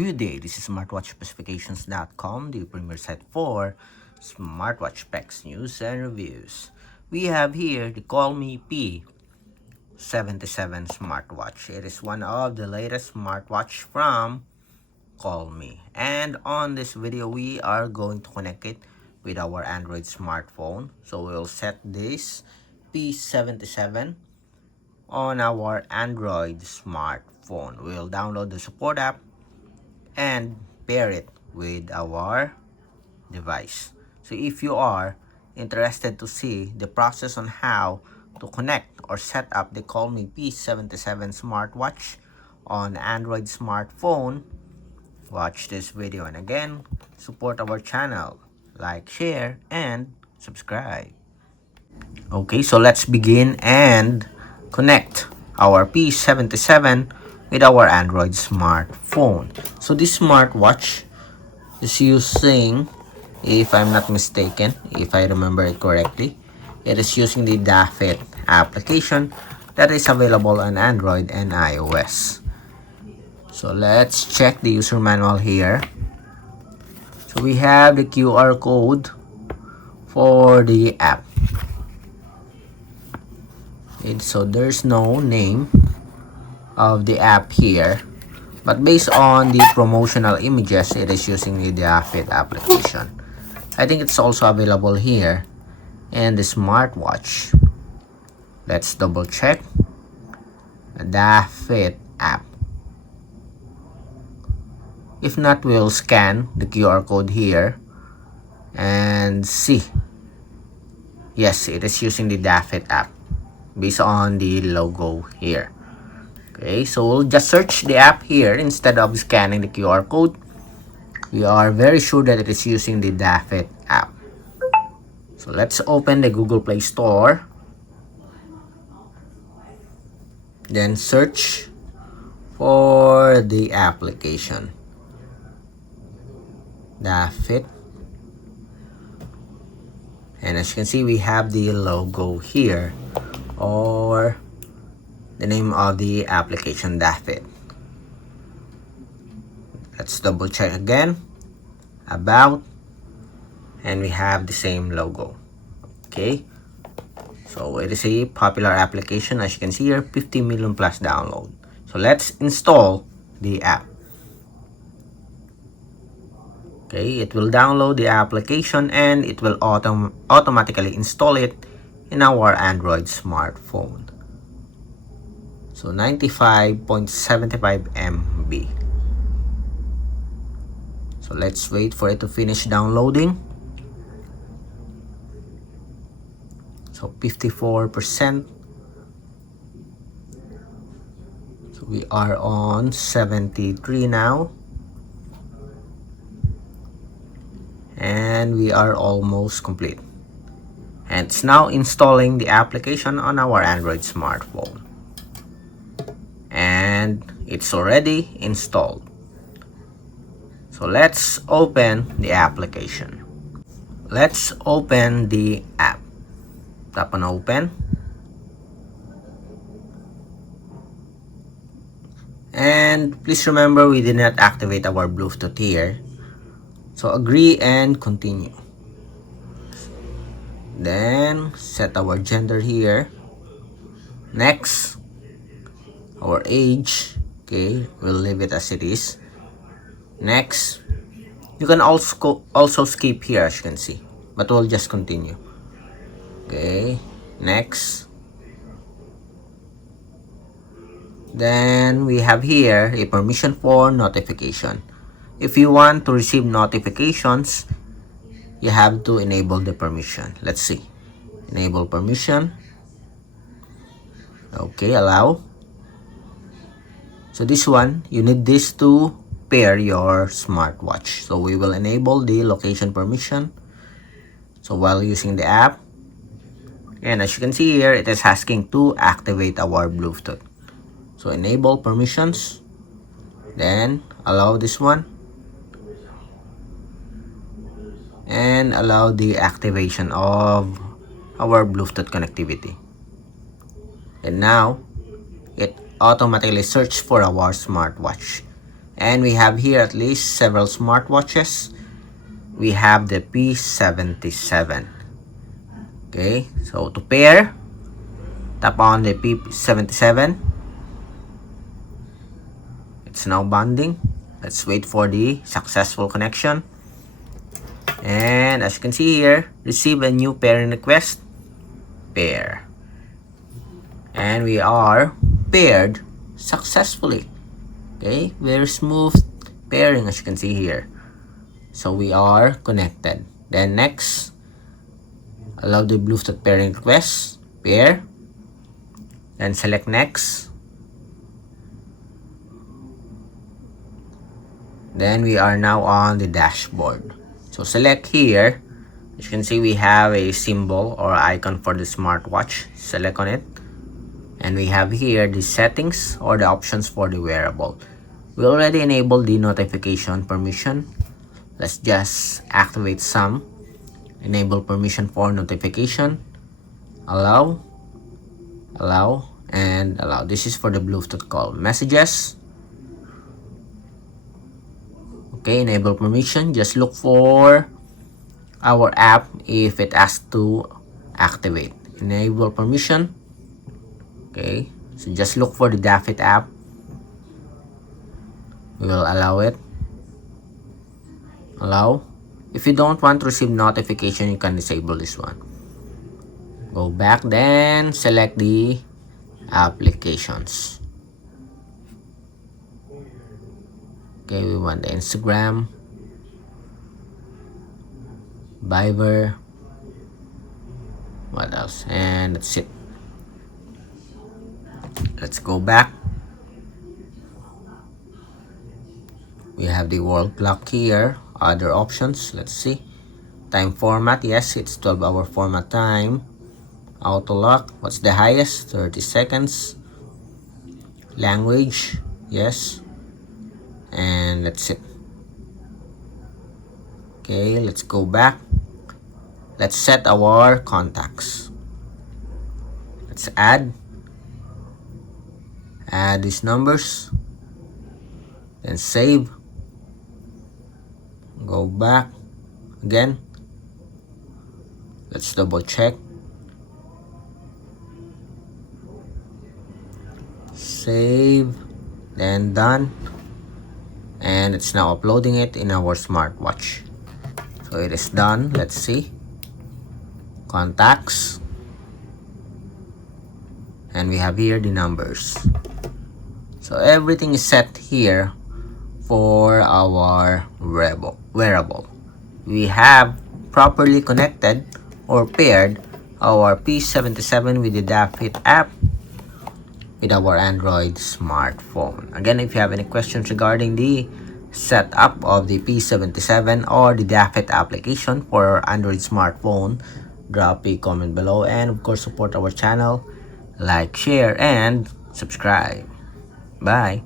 Good day, this is smartwatchspecifications.com, the premier site for smartwatch specs, news, and reviews. We have here the Colmi P77 Smartwatch. It is one of the latest smartwatch from Colmi. And on this video, we are going to connect it with our Android smartphone. So we'll set this P77 on our Android smartphone. We'll download the support app and pair it with our device. So if you are interested to see the process on how to connect or set up the Colmi P77 smartwatch on Android smartphone, watch this video. And again, support our channel, like, share, and subscribe. Okay, so let's begin and connect our P77 with our Android smartphone. So this smartwatch is using, if I'm not mistaken, if I remember it correctly, it is using the Dafit application that is available on Android and iOS. So let's check the user manual here. So we have the QR code for the app. So there's no name of the app here, but based on the promotional images, it is using the Dafit application. I think it's also available here in the smartwatch. Let's double check the Dafit app. If not, we'll scan the QR code here and see. Yes, it is using the Dafit app based on the logo here. Okay, so we'll just search the app here instead of scanning the QR code. We are very sure that it is using the Dafit app. So let's open the Google Play Store. Then search for the application. Dafit. And as you can see, we have the logo here, or the name of the application, Dafit. Let's double check again. About, and we have the same logo. Okay, so it is a popular application. As you can see here, 50 million plus download. So let's install the app. Okay, it will download the application and it will automatically install it in our Android smartphone. So 95.75 MB. So let's wait for it to finish downloading. So 54%. So we are on 73 now. And we are almost complete. And it's now installing the application on our Android smartphone. And it's already installed. So let's open the application. Let's open the app. Tap on open. And please remember, we did not activate our Bluetooth here. So agree and continue. Then set our gender here. Next. Our age. Okay, we'll leave it as it is. Next. You can also skip here, as you can see, but we'll just continue. Okay, next. Then we have here a permission for notification. If you want to receive notifications, you have to enable the permission. Let's see. Enable permission. Okay, allow. So this one, you need this to pair your smartwatch. So we will enable the location permission. So while using the app, and as you can see here, it is asking to activate our Bluetooth. So enable permissions, then allow this one, and allow the activation of our Bluetooth connectivity. And now it automatically search for our smartwatch And we have here at least several smartwatches. We have the P77. Okay, so to pair, tap on the P77. It's now bonding. Let's wait for the successful connection. And as you can see here, receive a new pairing request. Pair. And we are paired successfully. Okay, very smooth pairing as you can see here. So we are connected. Then next, allow the Bluetooth pairing request. Pair. Then select next. Then we are now on the dashboard. So select here. As you can see, we have a symbol or icon for the smartwatch. Select on it. And we have here the settings or the options for the wearable. We already enabled the notification permission. Let's just activate some. Enable permission for notification. Allow. Allow. And allow. This is for the Bluetooth call. Messages. Okay, enable permission. Just look for our app if it asks to activate. Enable permission. Okay, so just look for the Dafit app. We will allow it. Allow. If you don't want to receive notification, you can disable this one. Go back, then select the applications. Okay, we want the Instagram, Viber, what else? And that's it. Let's go back. We have the world clock here. Other options, let's see. Time format, yes, it's 12-hour format time. Auto lock, what's the highest? 30 seconds. Language, yes. And that's it. Okay, let's go back. Let's set our contacts. Let's add these numbers, then save. Go back again. Let's double check. Save, then done. And it's now uploading it in our smartwatch. So it is done. Let's see. Contacts. And we have here the numbers. So everything is set here for our wearable. We have properly connected or paired our P77 with the Dafit app with our Android smartphone. Again, if you have any questions regarding the setup of the P77 or the Dafit application for Android smartphone, drop a comment below, and of course support our channel, like, share, and subscribe. Bye.